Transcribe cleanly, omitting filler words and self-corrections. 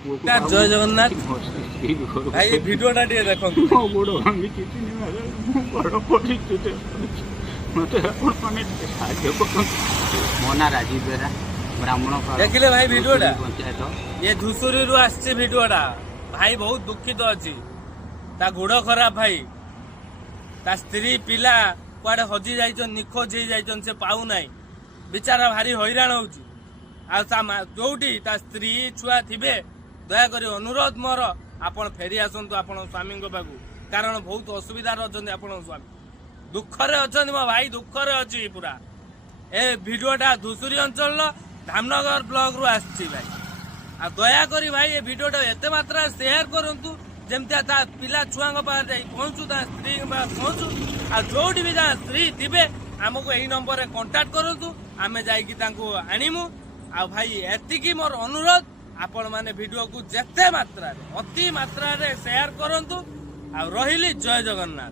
जय जगन्नाथ भाई भिडियोटा टे देखंतु ମୋ ଗୋଡ଼ ଭାଙ୍ଗିଛି 3 ମାସ ମୁଁ ବଡ଼ ପରିସ୍ଥିତିରେ ଅଛି ମୋତେ ଆପଣମାନେ ଟିକେ ସାହାଯ୍ୟ କରନ୍ତୁ। ମୋ ନାଁ ରାଜୀବ ବେରା ବ୍ରାହ୍ମଣ देखिले भाई भिडियोटा ପଞ୍ଚାୟତ। ये धुसुरी रु आछे भिडियोटा भाई बहुत दुखित अछि ता गोड़ खराब भाई ता स्त्री पिला कुआडे हजी जाइछन निखोज हो जाइछन से पाउ नाही बेचारा भारी हैरान होउची आ जोटी ता स्त्री छुआ थिबे दया करी अनुरोध मोर आपण फेरी आसंतु आपण स्वामी पाखु कारण बहुत असुविधा अछंती आपण स्वामी दुखरे अछंती मो भाई दुखरे अछि पूरा ए भिडियोटा धुसुरी अंचल धामनगर ब्लॉक रु आछि भाई आ दया करी भाई ए भिडियोटा एते मात्रा शेयर करंतु जेमती ता पिला छुआंग पार जाई पहुंचू ता स्त्री पहुंचू आ जोटी भी ता स्त्री थिबे हमको एही नंबर रे कांटेक्ट करंतु आमे जाई कि तांको आनिमु आ भाई एतिकी मोर अनुरोध आपण माने वीडियो को जेते मात्रा रे अति मात्रा रे शेयर करंतु आ रहिली जय जगन्नाथ।